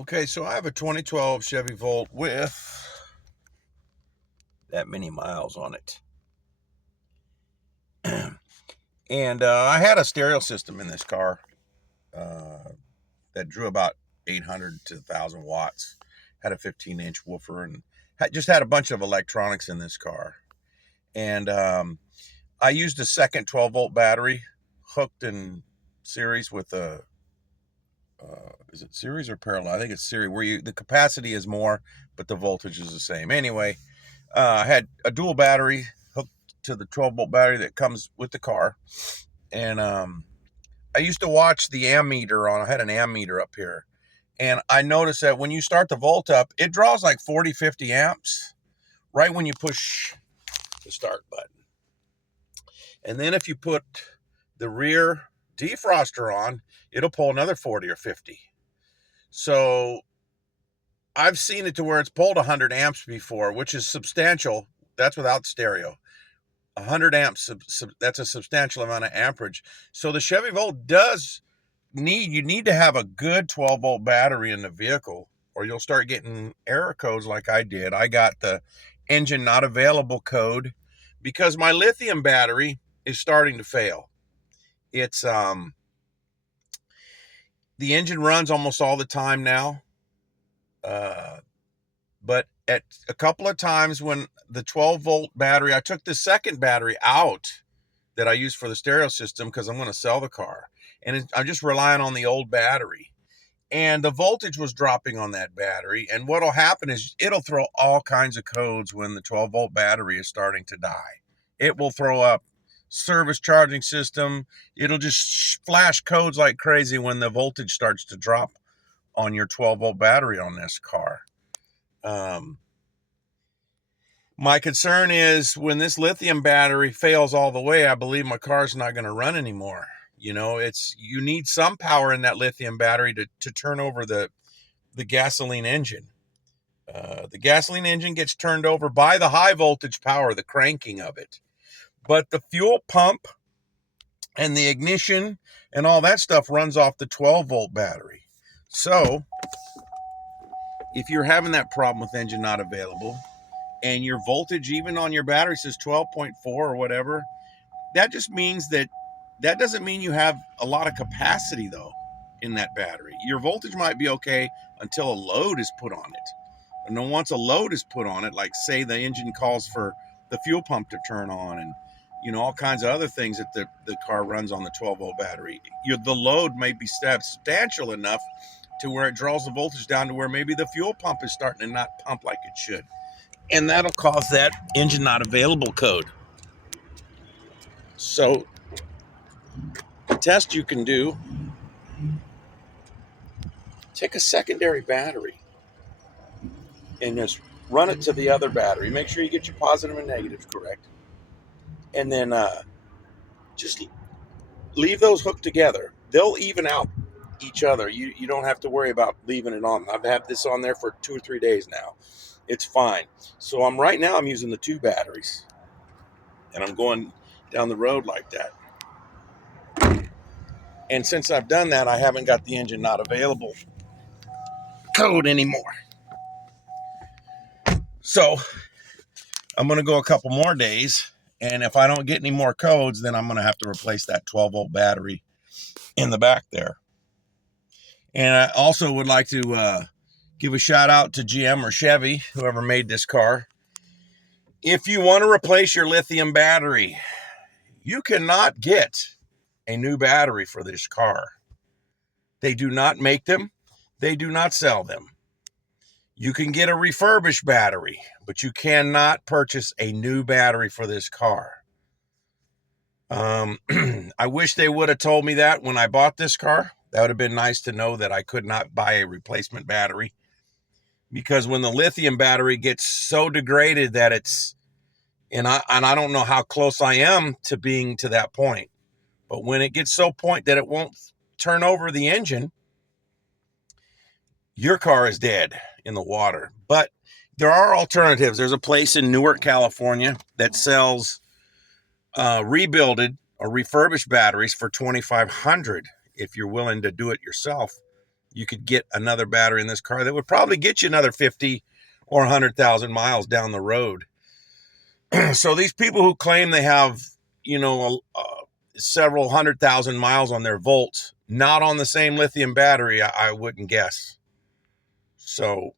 Okay, so I have a 2012 Chevy Volt with that many miles on it. And I had a stereo system in this car that drew about 800 to 1,000 watts. Had a 15-inch woofer and just had a bunch of electronics in this car. And I used a second 12-volt battery hooked in series with a is it series or parallel? I think it's series, where the capacity is more, but the voltage is the same. Anyway, I had a dual battery hooked to the 12-volt battery that comes with the car. And I used to watch the ammeter on, I had an ammeter up here. And I noticed that when you start the volt up, it draws like 40, 50 amps right when you push the start button. And then if you put the rear defroster on, it'll pull another 40 or 50. So I've seen it to where it's pulled 100 amps before, which is substantial. That's without stereo. 100 amps, that's a substantial amount of amperage. So the Chevy Volt does you need to have a good 12-volt battery in the vehicle, or you'll start getting error codes like I did. I got the engine not available code because my lithium battery is starting to fail. It's the engine runs almost all the time now, but at a couple of times when the 12-volt battery, I took the second battery out that I use for the stereo system because I'm going to sell the car, and I'm just relying on the old battery, and the voltage was dropping on that battery. And what'll happen is it'll throw all kinds of codes when the 12-volt battery is starting to die. It will throw up service charging system. It'll just flash codes like crazy when the voltage starts to drop on your 12-volt battery on this car. My concern is when this lithium battery fails all the way, I believe my car's not going to run anymore. You know, you need some power in that lithium battery to turn over the gasoline engine. The gasoline engine gets turned over by the high voltage power, the cranking of it. But the fuel pump and the ignition and all that stuff runs off the 12-volt battery. So if you're having that problem with engine not available, and your voltage even on your battery says 12.4 or whatever, that just means that doesn't mean you have a lot of capacity though in that battery. Your voltage might be okay until a load is put on it. And then once a load is put on it, like say the engine calls for the fuel pump to turn on, and all kinds of other things that the car runs on the 12-volt battery, the load may be substantial enough to where it draws the voltage down to where maybe the fuel pump is starting to not pump like it should. And that'll cause that engine not available code. So the test you can do, take a secondary battery and just run it to the other battery. Make sure you get your positive and negatives correct. And then just leave those hooked together. They'll even out each other. You don't have to worry about leaving it on. I've had this on there for 2 or 3 days now. It's fine. So right now I'm using the 2 batteries, and I'm going down the road like that. And since I've done that, I haven't got the engine not available code anymore. So I'm going to go a couple more days, and if I don't get any more codes, then I'm going to have to replace that 12-volt battery in the back there. And I also would like to give a shout out to GM or Chevy, whoever made this car. If you want to replace your lithium battery, you cannot get a new battery for this car. They do not make them. They do not sell them. You can get a refurbished battery, but you cannot purchase a new battery for this car. I wish they would have told me that when I bought this car. That would have been nice to know that I could not buy a replacement battery. Because when the lithium battery gets so degraded that and I don't know how close I am to being to that point, but when it gets so point that it won't turn over the engine, your car is dead in the water. But there are alternatives. There's a place in Newark, California that sells rebuilded or refurbished batteries for $2,500 if you're willing to do it yourself you could get another battery in this car that would probably get you another 50 or 100,000 miles down the road. So these people who claim they have, several 100,000 miles on their Volts, not on the same lithium battery, I wouldn't guess. So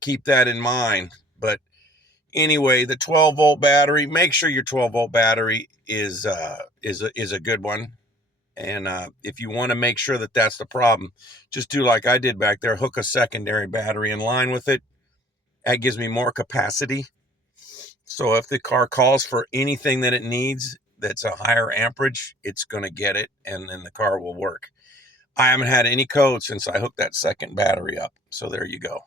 keep that in mind. But anyway, the 12-volt battery, make sure your 12-volt battery is a good one. And if you want to make sure that that's the problem, just do like I did back there, hook a secondary battery in line with it. That gives me more capacity. So if the car calls for anything that it needs that's a higher amperage, it's going to get it, and then the car will work. I haven't had any code since I hooked that second battery up. So there you go.